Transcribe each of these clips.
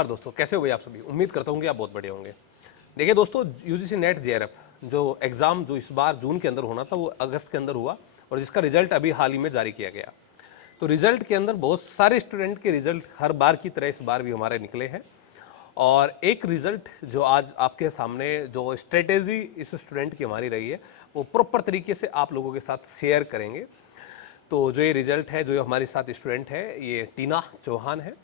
नमस्कार दोस्तों, कैसे हो भाई आप सभी। उम्मीद करता हूँ कि आप बहुत बढ़िया होंगे। देखिए दोस्तों, यूजीसी नेट जेआरएफ जो एग्ज़ाम जो इस बार जून के अंदर होना था वो अगस्त के अंदर हुआ और जिसका रिजल्ट अभी हाल ही में जारी किया गया। तो रिजल्ट के अंदर बहुत सारे स्टूडेंट के रिजल्ट हर बार की तरह इस बार भी हमारे निकले हैं और एक रिजल्ट जो आज आपके सामने जो स्ट्रेटेजी इस स्टूडेंट की हमारी रही है वो प्रॉपर तरीके से आप लोगों के साथ शेयर करेंगे। तो जो ये रिजल्ट है, जो हमारे साथ स्टूडेंट है, ये टीना चौहान है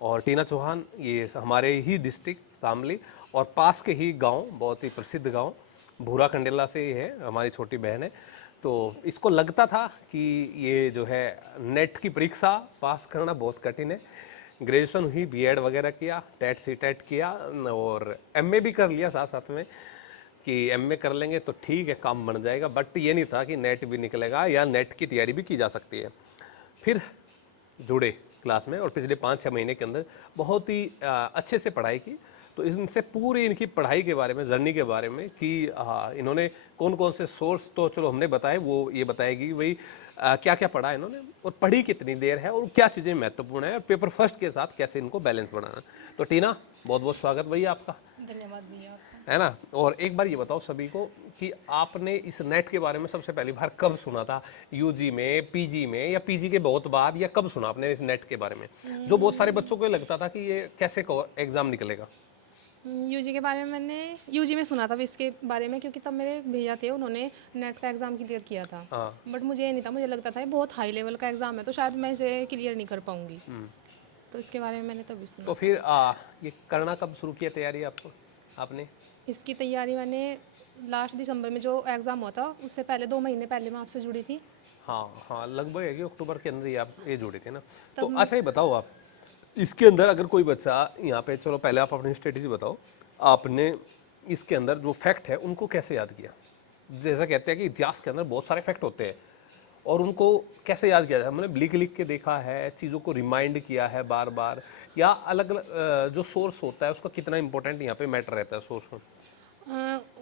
और टीना चौहान ये हमारे ही डिस्ट्रिक्ट शामली और पास के ही गांव, बहुत ही प्रसिद्ध गांव भूरा कंडेला से ही है, हमारी छोटी बहन है। तो इसको लगता था कि ये जो है नेट की परीक्षा पास करना बहुत कठिन है। ग्रेजुएशन हुई, बीएड वगैरह किया, टेट सी टेट किया और एमए भी कर लिया साथ साथ में कि एमए कर लेंगे तो ठीक है, काम बन जाएगा। बट ये नहीं था कि नेट भी निकलेगा या नेट की तैयारी भी की जा सकती है। फिर जुड़े क्लास में और पिछले 5-6 महीने के अंदर बहुत ही अच्छे से पढ़ाई की। तो इनसे पूरी इनकी पढ़ाई के बारे में, जर्नी के बारे में कि इन्होंने कौन कौन से सोर्स तो चलो हमने बताए, वो ये बताएगी कि भाई क्या क्या पढ़ा इन्होंने और पढ़ी कितनी देर है और क्या चीज़ें महत्वपूर्ण है और पेपर फर्स्ट के साथ कैसे इनको बैलेंस बनाना। तो टीना, बहुत बहुत स्वागत भैया आपका। धन्यवाद भैया आपका। है ना। और एक बार ये बताओ सभी को कि आपने इस नेट के बारे में सबसे पहली बार कब सुना था, यूजी में, पीजी में, या पीजी के बहुत बाद, या कब सुना आपने इस नेट के बारे में, जो बहुत सारे बच्चों को ये लगता था कि ये कैसे एग्जाम निकलेगा। यूजी के बारे में मैंने यूजी में सुना था इसके बारे में, क्योंकि तब मेरे एक भैया थे, उन्होंने नेट का एग्ज़ाम क्लियर किया था। हाँ। बट मुझे ये नहीं था, मुझे लगता था ये बहुत हाई लेवल का एग्ज़ाम है तो शायद मैं इसे क्लियर नहीं कर पाऊंगी। तो इसके बारे में मैंने तभी तो सुना था। फिर ये करना कब शुरू किया तैयारी आपको, आपने। इसकी तैयारी मैंने लास्ट दिसंबर में जो एग्ज़ाम हुआ था उससे पहले 2 महीने पहले मैं आपसे जुड़ी थी। हाँ हाँ, लगभग है कि अक्टूबर के अंदर ही आप ये जुड़े थे ना। तो तब अच्छा ये बताओ आप, इसके अंदर अगर कोई बच्चा यहाँ पे, चलो पहले आप अपनी स्ट्रेटेजी बताओ, आपने इसके अंदर जो फैक्ट है उनको कैसे याद किया। जैसा कहते हैं कि इतिहास के अंदर बहुत सारे फैक्ट होते हैं और उनको कैसे याद किया जाए, मतलब लिख लिख के देखा है, चीज़ों को रिमाइंड किया है बार बार, या अलग अलग जो सोर्स होता है उसका कितना इंपॉर्टेंट यहाँ पे मैटर रहता है सोर्स में।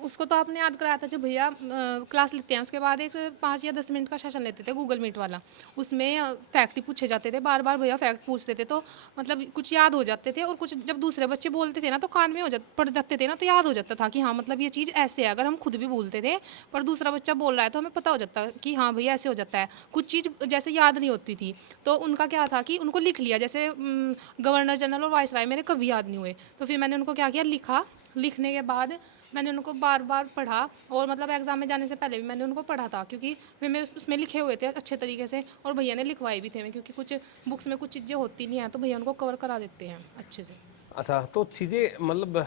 उसको तो आपने याद कराया था जब भैया क्लास लेते हैं उसके बाद एक 5 या 10 मिनट का सेशन लेते थे गूगल मीट वाला। उसमें फैक्ट ही पूछे जाते थे, बार बार भैया फैक्ट पूछते थे तो मतलब कुछ याद हो जाते थे, और कुछ जब दूसरे बच्चे बोलते थे ना तो कान में पड़ जाते थे ना, तो याद हो जाता था कि हाँ मतलब ये चीज़ ऐसे है। अगर हम खुद भी भूलते थे पर दूसरा बच्चा बोल रहा है तो हमें पता हो जाता कि हाँ भैया ऐसे हो जाता है। कुछ चीज़ जैसे याद नहीं होती थी तो उनका क्या था कि उनको लिख लिया, जैसे गवर्नर जनरल और वाइस राय मेरे कभी याद नहीं हुए, तो फिर मैंने उनको क्या किया, लिखा। लिखने के बाद मैंने उनको बार बार पढ़ा, और मतलब एग्ज़ाम में जाने से पहले भी मैंने उनको पढ़ा था, क्योंकि फिर मैं उसमें लिखे हुए थे अच्छे तरीके से, और भैया ने लिखवाए भी थे मैं, क्योंकि कुछ बुक्स में कुछ चीज़ें होती नहीं हैं तो भैया उनको कवर करा देते हैं अच्छे से। अच्छा, तो चीज़ें मतलब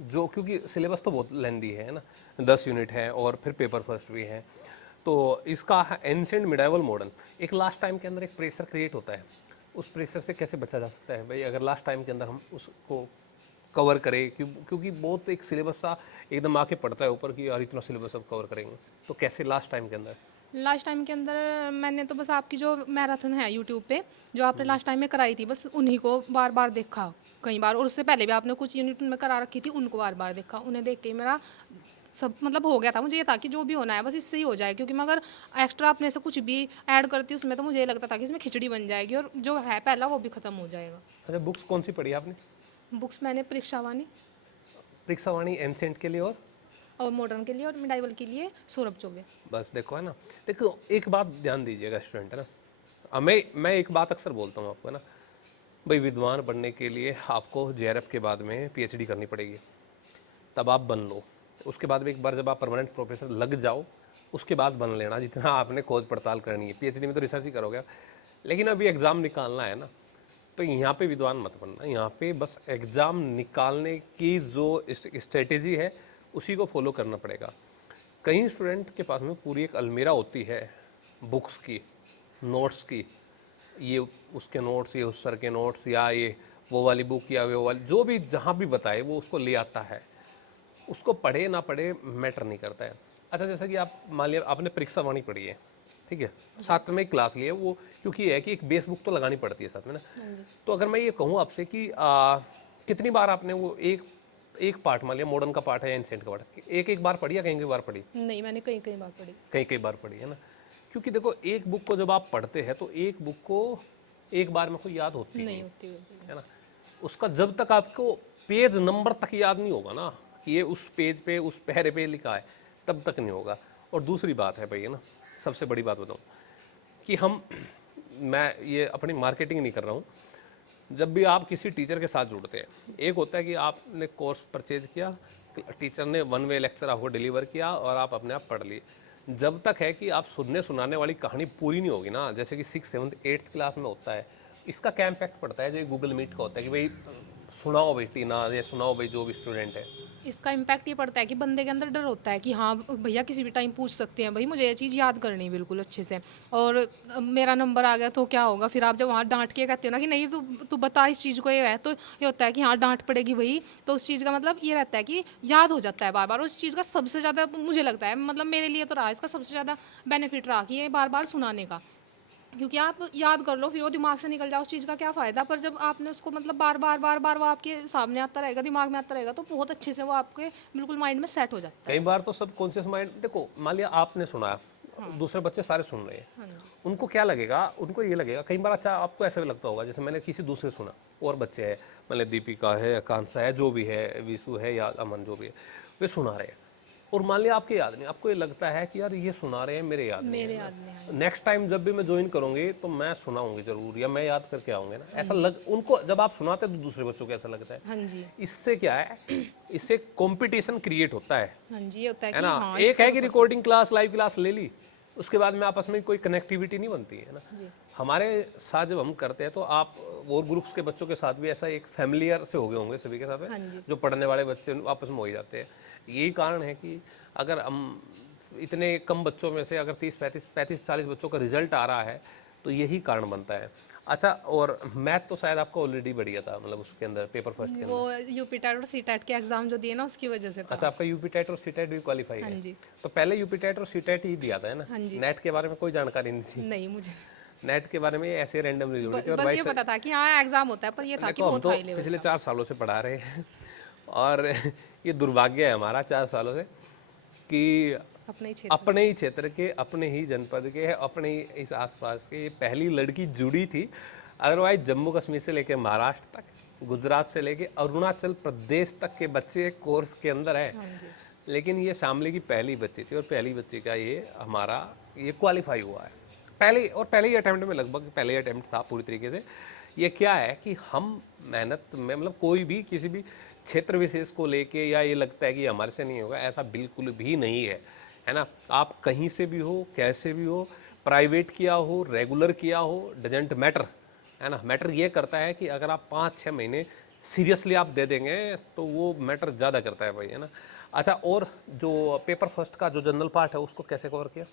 जो, क्योंकि सिलेबस तो बहुत लेंदी है ना, 10 यूनिट है और फिर पेपर फर्स्ट भी है। तो इसका एंशिएंट मिडाइवल मॉडर्न, एक लास्ट टाइम के अंदर एक प्रेशर क्रिएट होता है, उस प्रेशर से कैसे बचा जा सकता है भाई, अगर लास्ट टाइम के अंदर हम उसको कवर करें, क्योंकि बहुत एक सिलेबस सा एकदम आके पड़ता है ऊपर कि यार इतना सिलेबस अब कवर करेंगे, तो कैसे लास्ट टाइम के अंदर। लास्ट टाइम के अंदर मैंने तो बस आपकी जो मैराथन है यूट्यूब पे, जो आपने लास्ट टाइम में कराई थी, बस उन्हीं को बार बार देखा कई बार, और उससे पहले भी आपने कुछ यूनिट में करा रखी थी उनको बार बार देखा। उन्हें देख के ही मेरा सब मतलब हो गया था। मुझे ये था कि जो भी होना है बस इससे ही हो जाए, क्योंकि मैं अगर एक्स्ट्रा अपने से कुछ भी ऐड करती उसमें तो मुझे ये लगता था कि इसमें खिचड़ी बन जाएगी और जो है पहला वो भी ख़त्म हो जाएगा। अच्छा, बुक्स कौन सी पढ़ी आपने। बुक्स मैंने परीक्षावाणी परीक्षावाणी एंशिएंट के लिए और मॉडर्न के लिए और मिडाइवल के लिए सौरभ चौबे। बस देखो है ना। देखो एक बात ध्यान दीजिएगा स्टूडेंट, है ना। मैं एक बात अक्सर बोलता हूँ आपको, है ना भाई, विद्वान बनने के लिए आपको जेआरएफ के बाद में पीएचडी करनी पड़ेगी, तब आप बन लो। उसके बाद में एक बार जब आप परमानेंट प्रोफेसर लग जाओ उसके बाद बन लेना, जितना आपने खोज पड़ताल करनी है। पीएचडी में तो रिसर्च ही करोगे आप, लेकिन अभी एग्ज़ाम निकालना है ना, तो यहाँ पे विद्वान मत बनना। यहाँ पे बस एग्ज़ाम निकालने की जो स्ट्रेटेजी है उसी को फॉलो करना पड़ेगा। कई स्टूडेंट के पास में पूरी एक अलमीरा होती है बुक्स की, नोट्स की, ये उसके नोट्स, ये उस सर के नोट्स, या ये वो वाली बुक, या वो वाली, जो भी जहाँ भी बताए वो उसको ले आता है। उसको पढ़े ना पढ़े मैटर नहीं करता है। अच्छा, जैसा कि आप मान लिया आपने परीक्षा वाणी पढ़ी है, ठीक है, जी। साथ में क्लास ली है वो, क्योंकि ये है कि एक बेस बुक तो लगानी पड़ती है साथ में ना। हाँ जी। तो अगर मैं ये कहूँ आपसे कि कितनी बार आपने वो एक एक पार्ट, मान लिया मॉडर्न का पार्ट है या एंशिएंट का पार्ट, एक एक बार पढ़ी या कई कई बार पढ़ी। नहीं, मैंने कई कई बार पढ़ी। कई कई बार पढ़ी है ना। क्योंकि देखो एक बुक को जब आप पढ़ते हैं तो एक बुक को एक बार में कोई याद होती नहीं नहीं होती बिल्कुल। है ना। उसका जब तक आपको पेज नंबर तक याद नहीं होगा ना कि ये उस पेज पे उस पहरे पे लिखा है, तब तक नहीं होगा। और दूसरी बात है भाई, है ना, सबसे बड़ी बात बताऊँ कि मैं ये अपनी मार्केटिंग नहीं कर रहा हूँ। जब भी आप किसी टीचर के साथ जुड़ते हैं, एक होता है कि आपने कोर्स परचेज किया, टीचर ने वन वे लेक्चर आपको डिलीवर किया और आप अपने आप पढ़ लिए। जब तक है कि आप सुनने सुनाने वाली कहानी पूरी नहीं होगी ना, जैसे कि 6th 7th 8th क्लास में होता है, इसका क्या इम्पैक्ट पड़ता है जो गूगल मीट का होता है कि भाई सुनाओ भाई टीना, ये सुनाओ भाई जो भी स्टूडेंट है। इसका इम्पैक्ट ये पड़ता है कि बंदे के अंदर डर होता है कि हाँ भैया किसी भी टाइम पूछ सकते हैं, भाई मुझे ये चीज़ याद करनी है बिल्कुल अच्छे से, और मेरा नंबर आ गया तो क्या होगा। फिर आप जब वहाँ डांट के कहते हो ना कि नहीं तू तू बता इस चीज़ को, ये है, तो ये होता है कि हाँ डांट पड़ेगी भाई। तो उस चीज़ का मतलब ये रहता है कि याद हो जाता है बार बार। उस चीज़ का सबसे ज़्यादा मुझे लगता है, मतलब मेरे लिए तो रहा इसका सबसे ज़्यादा बेनिफिट रहा कि ये बार बार सुनाने का, क्योंकि आप याद कर लो फिर वो दिमाग से निकल जाए उस चीज़ का क्या फ़ायदा। पर जब आपने उसको मतलब बार बार बार बार वो आपके सामने आता रहेगा, दिमाग में आता रहेगा, तो बहुत अच्छे से वो आपके बिल्कुल माइंड में सेट हो जाता कई है। बार तो सब कॉन्शियस माइंड, देखो मान लिया आपने सुना, दूसरे बच्चे सारे सुन रहे हैं, हाँ जी। उनको क्या लगेगा, उनको ये लगेगा कई बार, अच्छा आपको ऐसा भी लगता होगा जैसे मैंने किसी दूसरे सुना और बच्चे हैं, मतलब दीपिका है, आकांक्षा है, जो भी है, विशु है या अमन जो भी है, वे सुना रहे हैं और मान लिया आपके याद नहीं, आपको ये लगता है कि यार ये सुना रहे हैं मेरे याद नहीं मेरे है ना, याद में, हाँ नेक्स्ट टाइम जब भी मैं ज्वाइन करूंगी तो मैं सुनाऊंगी जरूर या मैं याद करके आऊंगी ना, ऐसा जी। लग उनको जब आप सुनाते हैं तो दूसरे बच्चों को ऐसा लगता है। हाँ जी। इससे क्या है, इससे कंपटीशन क्रिएट होता हाँ जी, ये होता है है कि ना। हाँ एक इसके है कि ऊपर तो। रिकॉर्डिंग क्लास, लाइव क्लास ले ली, उसके बाद में आपस में कोई कनेक्टिविटी नहीं बनती है ना। जी। हमारे साथ जब हम करते हैं तो आप और ग्रुप्स के बच्चों के साथ भी ऐसा एक फैमिलियर से हो गए होंगे सभी के साथ में, हाँ जी। जो पढ़ने वाले बच्चे आपस में हो ही जाते हैं। यही कारण है कि अगर हम इतने कम बच्चों में से अगर 30 35 40 बच्चों का रिजल्ट आ रहा है तो यही कारण बनता है। अच्छा, और मैथ तो शायद आपका ऑलरेडी बढ़िया था, मतलब उसके अंदर पेपर फर्स्ट के वो अंदर। यूपी टेट और सी टेट के एग्ज़ाम जो दिए ना उसकी वजह से था। अच्छा, आपका यूपी टेट और सी टेट भी क्वालिफाई हाँ है। जी। तो पहले यूपी टेट और सी टेट ही दिया था, है ना। हाँ जी। नेट के बारे में कोई जानकारी नहीं थी। नहीं मुझे नेट के बारे में ये ऐसे रैंडमली जोड़ी थी। और बस भाई ये सर, पता था कि हाँ एग्ज़ाम होता है, पर ये था कि देखो हम बहुत तो हाई लेवल पिछले का। 4 सालों से पढ़ा रहे हैं और ये दुर्भाग्य है हमारा 4 सालों से कि अपने ही क्षेत्र में। अपने ही क्षेत्र के, अपने ही जनपद के, अपने ही इस आसपास के ये पहली लड़की जुड़ी थी। अदरवाइज जम्मू कश्मीर से लेके महाराष्ट्र तक, गुजरात से लेके अरुणाचल प्रदेश तक के बच्चे कोर्स के अंदर है, हाँ जी। लेकिन ये शामली की पहली बच्ची थी और पहली बच्ची का ये हमारा ये क्वालिफाई हुआ है। पहले और पहले ही अटैम्प्ट में, लगभग पहले ही अटैम्प्ट था पूरी तरीके से। ये क्या है कि हम मेहनत में, मतलब कोई भी किसी भी क्षेत्र विशेष को लेके या ये लगता है कि हमारे से नहीं होगा, ऐसा बिल्कुल भी नहीं है ना। आप कहीं से भी हो, कैसे भी हो, प्राइवेट किया हो, रेगुलर किया हो, डजेंट मैटर, है ना। मैटर ये करता है कि अगर आप 5-6 महीने सीरियसली आप दे देंगे तो वो मैटर ज़्यादा करता है भाई, है ना। अच्छा, और जो पेपर फर्स्ट का जो जनरल पार्ट है उसको कैसे कवर किया।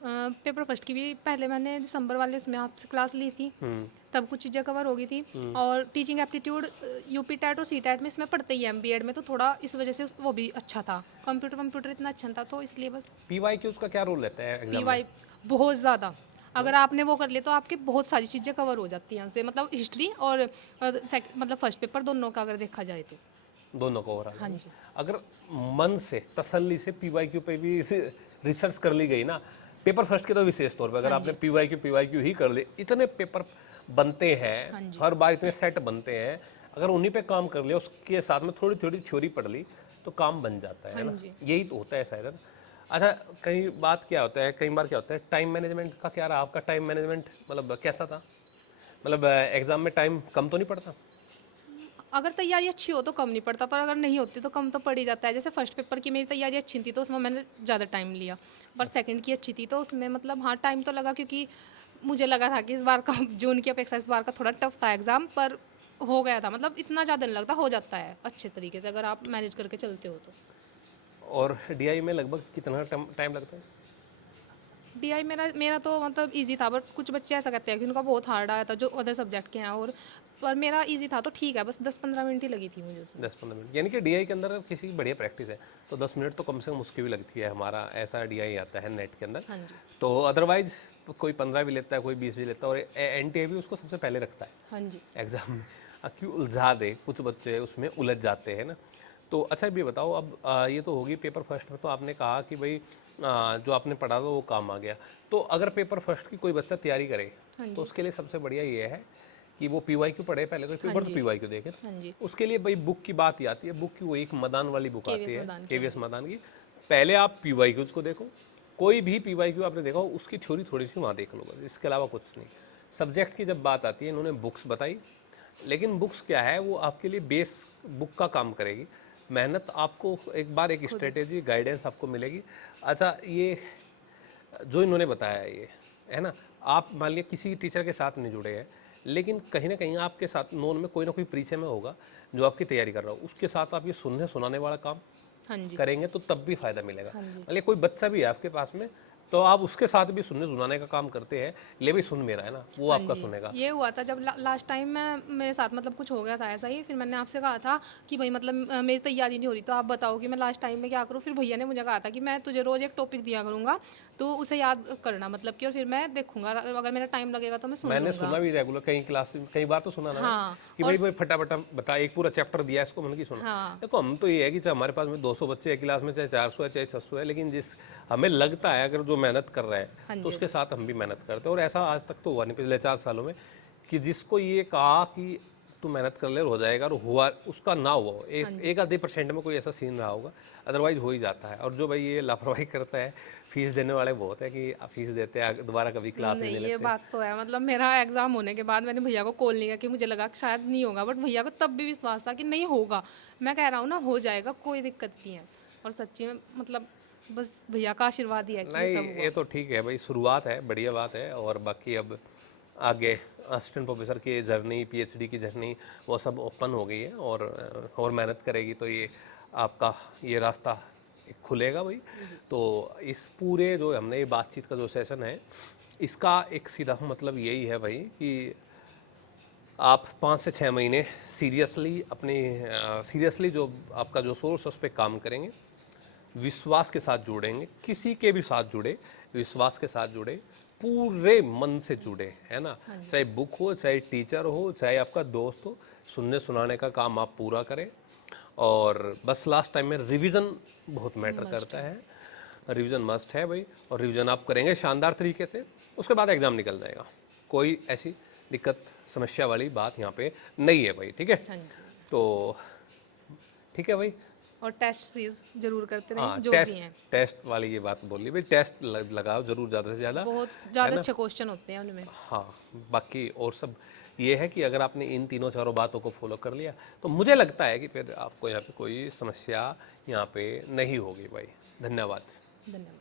पेपर फर्स्ट की भी पहले मैंने दिसंबर वाले उसमें आपसे क्लास ली थी, तब कुछ चीज़ें कवर हो गई थी। और टीचिंग एप्टीट्यूड यूपी टेट और सी टेट में इसमें पढ़ते ही हैं बीएड में, तो थोड़ा इस वजह से वो भी अच्छा था। कंप्यूटर इतना अच्छा था तो इसलिए बस। पीवाई क्यूज का क्या रोल रहता है एग्जाम में। पीवाई बहुत ज़्यादा, अगर आपने वो कर लिया तो आपकी बहुत सारी चीज़ें कवर हो जाती हैं उससे, मतलब हिस्ट्री और मतलब फर्स्ट पेपर दोनों का अगर देखा जाए तो। दोनों को ओवरऑल, हाँ है ना? जी। अगर मन से तसल्ली से पीवाई क्यू पे भी रिसर्च कर ली गई ना, पेपर फर्स्ट के तो विशेष तौर पे अगर हाँ आपने जी। पीवाई क्यू ही कर ले, इतने पेपर बनते हैं, हाँ जी। हर बार इतने सेट बनते हैं, अगर उन्हीं पे काम कर लिया, उसके साथ में थोड़ी थोड़ी थ्योरी पढ़ ली तो काम बन जाता है हाँ ना। जी। यही तो होता है शायद, है ना? अच्छा, कई बात क्या होता है, कई बार क्या होता है, टाइम मैनेजमेंट का क्या रहा आपका। टाइम मैनेजमेंट मतलब कैसा था, मतलब एग्जाम में टाइम कम तो नहीं पड़ता। अगर तैयारी अच्छी हो तो कम नहीं पड़ता, पर अगर नहीं होती तो कम तो पड़ ही जाता है। जैसे फर्स्ट पेपर की मेरी तैयारी अच्छी थी तो उसमें मैंने ज़्यादा टाइम लिया, पर सेकंड की अच्छी थी तो उसमें मतलब हाँ टाइम तो लगा, क्योंकि मुझे लगा था कि इस बार का जून की अपेक्षा इस बार का थोड़ा टफ था एग्ज़ाम, पर हो गया था। मतलब इतना ज़्यादा नहीं लगता, हो जाता है अच्छे तरीके से अगर आप मैनेज करके चलते हो तो। और डीआई में लगभग कितना टाइम लगता है। डीआई मेरा मेरा तो मतलब इजी था, बट कुछ बच्चे ऐसा कहते हैं कि उनका बहुत हार्ड आया था जो अदर सब्जेक्ट के हैं, और पर मेरा इजी था तो ठीक है, बस 10-15 मिनट ही लगी थी मुझे उसमें। 10-15 मिनट, यानी कि डीआई के अंदर किसी की बढ़िया प्रैक्टिस है तो 10 मिनट तो कम से कम उसकी भी लगती है। हमारा ऐसा डीआई आता है नेट के अंदर, हाँ जी। तो अदरवाइज कोई 15 भी लेता है, कोई 20 भी लेता है, और एनटीए भी उसको सबसे पहले रखता है हाँ जी। एग्जाम में। क्यों उलझा दे, कुछ बच्चे उसमें उलझ जाते हैं ना। तो अच्छा ये बताओ, अब ये तो होगी पेपर फर्स्ट में, तो आपने कहा कि भाई जो आपने पढ़ा था वो काम आ गया। तो अगर पेपर फर्स्ट की कोई बच्चा तैयारी करे हाँ तो जी। उसके लिए सबसे बढ़िया ये है कि वो PYQ पढ़े, पहले तो पेपर तो PYQ देखे। हाँ जी। उसके लिए भाई बुक की बात ही आती है। बुक की वो एक मदान वाली बुक आती केवीएस है, मैदान की, KVS मदान की। पहले आप PYQs को देखो, कोई भी PYQ आपने देखा हो उसकी थ्योरी थोड़ी सी वहाँ देख लो बस, इसके अलावा कुछ नहीं। सब्जेक्ट की जब बात आती है, इन्होंने बुक्स बताई, लेकिन बुक्स क्या है, वो आपके लिए बेस बुक का काम करेगी। मेहनत आपको एक बार एक स्ट्रेटेजी गाइडेंस आपको मिलेगी। अच्छा, ये जो इन्होंने बताया ये है ना, आप मान लिया किसी टीचर के साथ नहीं जुड़े हैं, लेकिन कहीं ना कहीं आपके साथ नोन में कोई ना कोई परिचय में होगा जो आपकी तैयारी कर रहा हो, उसके साथ आप ये सुनने सुनाने वाला काम हाँ जी। करेंगे तो तब भी फायदा मिलेगा। हाँ जी। मान लिया कोई बच्चा भी है आपके पास में, तो आप उसके साथ भी सुनने सुनाने का काम करते हैं, ले भी सुन मेरा है ना, वो हाँ आपका जी, सुनेगा। ये हुआ था जब लास्ट टाइम मैं मेरे साथ मतलब कुछ हो गया था ऐसा ही, फिर मैंने आपसे कहा था कि भाई मतलब मेरी तैयारी नहीं हो रही, तो आप बताओ कि मैं लास्ट टाइम में क्या करूँ। फिर भैया ने मुझे कहा था कि मैं तुझे रोज़ एक टॉपिक दिया करूँगा, तो उसे याद करना मतलब कि, और फिर मैं देखूंगा अगर मेरा टाइम लगेगा तो मैं सुन मैंने लूँगा। सुना भी रेगुलर कई क्लास में, कई बार तो सुना ना मैंने हाँ। कि और भाई भाई फटाफट बता, एक पूरा चैप्टर दिया इसको, मैंने की सुना। हाँ। देखो हम तो ये है कि चाहे हमारे पास में 200 बच्चे हैं क्लास में, चाहे 400 है चाहे 600 है, लेकिन जिस हमें लगता है अगर जो मेहनत कर रहा है हाँ तो जी। उसके साथ हम भी मेहनत करते हैं। और ऐसा आज तक तो हुआ नहीं पिछले 4 सालों में कि जिसको ये कहा कि तू मेहनत कर ले और हो जाएगा, और हुआ उसका ना हुआ हो। हाँ जी। एक आधे % में कोई ऐसा सीन रहा होगा, अदरवाइज हो ही जाता है। और जो भाई ये लापरवाही करता है, फीस देने वाले बहुत है कि फीस देते हैं दोबारा कभी क्लास ही नहीं, नहीं ये लेते। बात तो है। मतलब मेरा एग्ज़ाम होने के बाद मैंने भैया को कॉल नहीं किया कि मुझे लगा कि शायद नहीं होगा, बट भैया को तब भी विश्वास था कि नहीं होगा। मैं कह रहा हूँ ना, हो जाएगा, कोई दिक्कत नहीं है। और सच्ची में मतलब बस भैया का आशीर्वाद ही है कि ये नहीं, सब ये हुआ। तो ठीक है भाई, शुरुआत है, बढ़िया बात है। और बाकी अब आगे असिस्टेंट प्रोफेसर की जर्नी, PhD की जर्नी, वो सब ओपन हो गई है। और मेहनत करेगी तो ये आपका ये रास्ता एक खुलेगा भाई। जी। तो इस पूरे जो हमने ये बातचीत का जो सेशन है, इसका एक सीधा मतलब यही है भाई कि आप 5 से 6 महीने सीरियसली अपनी सीरियसली जो आपका जो सोर्स है उस पर काम करेंगे, विश्वास के साथ जुड़ेंगे, किसी के भी साथ जुड़े, विश्वास के साथ जुड़े, पूरे मन से जुड़े, है ना। हाँ जी। चाहे बुक हो, चाहे टीचर हो, चाहे आपका दोस्त हो, सुनने सुनाने का काम आप पूरा करें। और बस लास्ट टाइम में रिवीजन बहुत मैटर मस्ट करता है। है, रिवीजन मस्ट है भाई। और रिवीजन आप करेंगे शानदार तरीके से, उसके बाद एग्जाम निकल जाएगा। कोई ऐसी दिक्कत समस्या वाली बात यहाँ पे नहीं है भाई, ठीक है। हाँ जी। तो ठीक है भाई। और टेस्ट सीरीज ज़रूर करते हाँ, रहें जो भी टेस्ट हैं। टेस्ट वाली ये बात बोल ली भाई, टेस्ट लगाओ जरूर ज़्यादा से ज़्यादा, बहुत है ज़्यादा ना। अच्छे क्वेश्चन होते हैं उनमें। हाँ, बाकी और सब ये है कि अगर आपने इन तीनों चारों बातों को फॉलो कर लिया तो मुझे लगता है कि फिर आपको यहाँ पे कोई समस्या यहाँ पे नहीं होगी भाई। धन्यवाद। धन्यवाद।